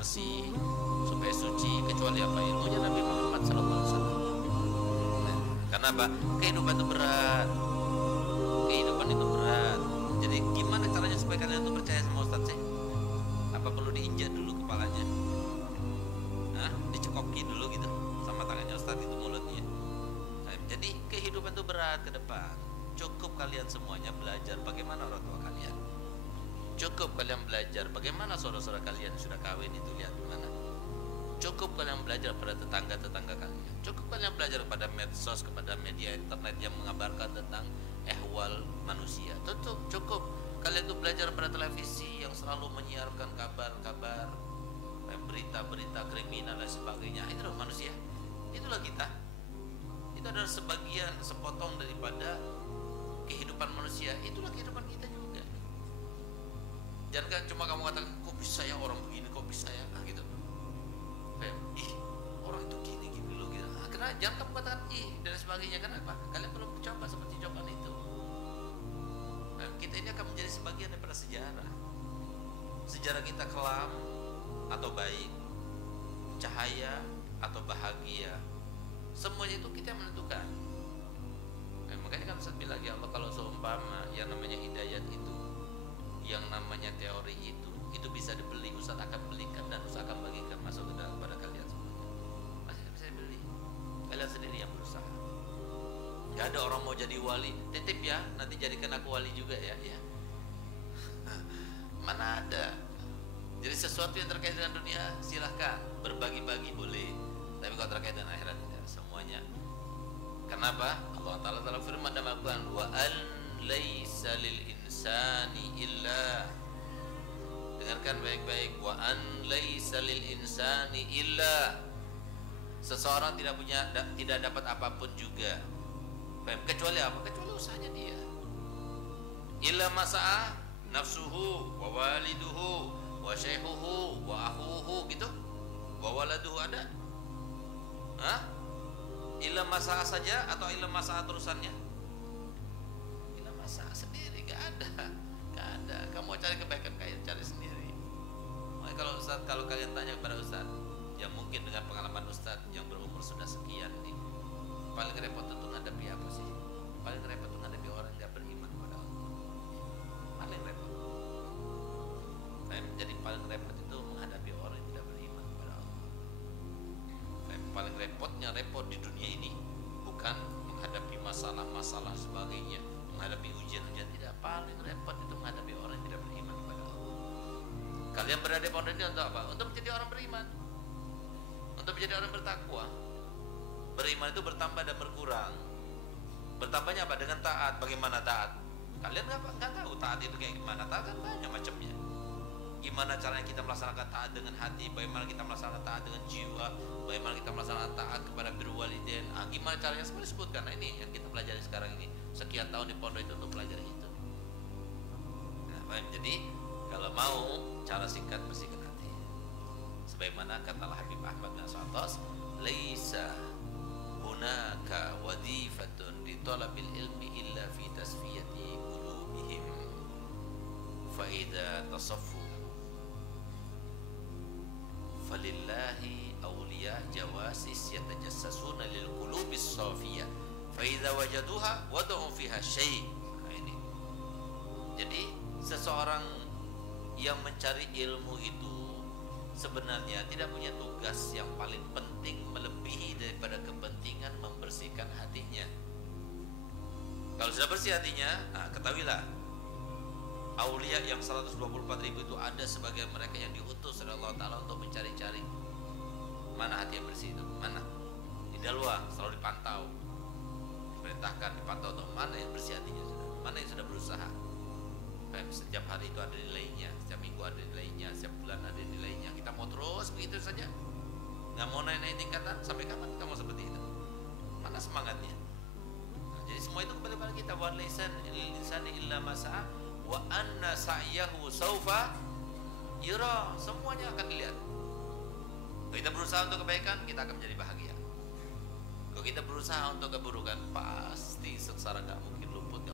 bersih, supaya suci, kecuali apa? Ilmunya Nabi Muhammad SAW. Karena apa? Kehidupan itu berat. Kehidupan itu berat. Jadi gimana caranya supaya kalian itu percaya sama Ustadz sih? Apa perlu diinjak dulu kepalanya? Hah? Dicekoki dulu gitu sama tangannya Ustadz itu mulutnya. Nah, jadi kehidupan itu berat ke depan. Cukup kalian semuanya belajar bagaimana orang tua kalian. Cukup kalian belajar bagaimana saudara-saudara kalian yang sudah kawin itu, lihat mana. Cukup kalian belajar pada tetangga-tetangga kalian. Cukup kalian belajar kepada medsos, kepada media internet yang mengabarkan tentang ehwal manusia. Cukup kalian tuh belajar pada televisi yang selalu menyiarkan kabar-kabar, berita-berita kriminal dan sebagainya. Itu loh manusia. Itulah kita. Itu adalah sebagian, sepotong daripada kehidupan manusia. Itulah kehidupan kita juga. Jangan kan cuma kamu katakan, kok bisa ya orang begini, kok bisa ya, gitu. Ih, orang itu gini loh gitu. Karena jangan kamu katakan ih dan sebagainya. Kenapa? Kalian belum coba seperti cobaan itu. Nah, kita ini akan menjadi sebagian daripada sejarah. Sejarah kita kelam atau baik, cahaya atau bahagia, semuanya itu kita yang menentukan. Nah, makanya kan Ustaz bilang, ya Allah, kalau seumpama yang namanya hidayat itu, yang namanya teori itu bisa dibeli, Ustaz akan belikan dan Ustaz akan bagikan masuk ke dalam kepada kalian semua. Masih bisa dibeli. Kalian sendiri yang berusaha. Gak ada orang mau jadi wali, titip ya, nanti jadikan aku wali juga ya. Mana ada. Jadi sesuatu yang terkait dengan dunia silahkan, berbagi-bagi boleh, tapi kalau terkait dengan akhirat ya, semuanya. Kenapa? Allah Ta'ala firman dalam Al-Quran, wa an laisa lil insani illa, dengarkan baik-baik, wa an laisa lil insani illa, seseorang tidak dapat apapun juga kecuali apa? Kecuali usahanya dia. Illa masa'ah nafsuhu wa waliduhu wa syaihuhu wa ahuhu, gitu. Wa waladuhu ada? Hah? Illa masa'ah saja atau illa masa'ah terusannya? Illa masa'ah sendiri, gak ada. Kamu cari kebaikan kalian cari sendiri. Makanya kalau kalian tanya kepada Ustaz, yang mungkin dengan pengalaman Ustaz yang berumur sudah sekian nih, paling repot itu menghadapi apa sih? Paling repot itu menghadapi orang yang gak beriman kepada Allah. Paling repot. Jadi paling repot itu menghadapi orang yang tidak beriman kepada Allah. Paling repot di dunia ini bukan menghadapi masalah-masalah sebagainya, menghadapi ujian-ujian, tidak. Paling repot itu menghadapi orang yang tidak beriman kepada Allah. Kalian berada di pondok ini untuk apa? Untuk menjadi orang beriman, untuk menjadi orang bertakwa. Beriman itu bertambah dan berkurang. Bertambahnya apa? Dengan taat. Bagaimana taat? Kalian nggak tahu taat itu kayak gimana. Taat kan banyak macamnya. Gimana caranya kita melaksanakan taat dengan hati, bagaimana kita melaksanakan taat dengan jiwa, bagaimana kita melaksanakan taat kepada birrul walidain. Gimana caranya? Seperti disebutkan. Nah, ini yang kita pelajari sekarang ini. Sekian tahun di pondok itu untuk pelajari itu. Nah, jadi kalau mau cara singkat bersihkan hati. Sebagaimana kata Habib Ahmad bin Santos, laisa hunaka wadifatun li talabil ilmi illa fi tasfiyati qulubihim fa idza tasaffu falillahi awliya jawasis yatajassasuna lil qulubis safiyah fa idza wajaduha wada'u fiha syai'. Nah, ini jadi seseorang yang mencari ilmu itu sebenarnya tidak punya tugas yang paling penting melebihi daripada kepentingan membersihkan hatinya. Kalau sudah bersih hatinya, ketahuilah aulia yang 124.000 itu ada sebagian mereka yang diutus oleh Allah Ta'ala untuk mencari-cari mana hati yang bersih itu, mana di dalam selalu dipantau, diperintahkan dipantau untuk mana yang bersih hatinya, mana yang sudah berusaha. Setiap hari itu ada nilainya, setiap minggu ada nilainya, setiap bulan ada nilainya. Kita mau terus begitu saja, nggak mau naik tingkatan, sampai kapan kita mau seperti itu? Mana semangatnya? Nah, jadi semua itu kembali pada kita. Wa lisan insani illa masa'a wa anna sa'yahu saufa yura. Semuanya akan dilihat. Kalau kita berusaha untuk kebaikan, kita akan menjadi bahagia. Kalau kita berusaha untuk keburukan, pasti sengsara, nggak mungkin.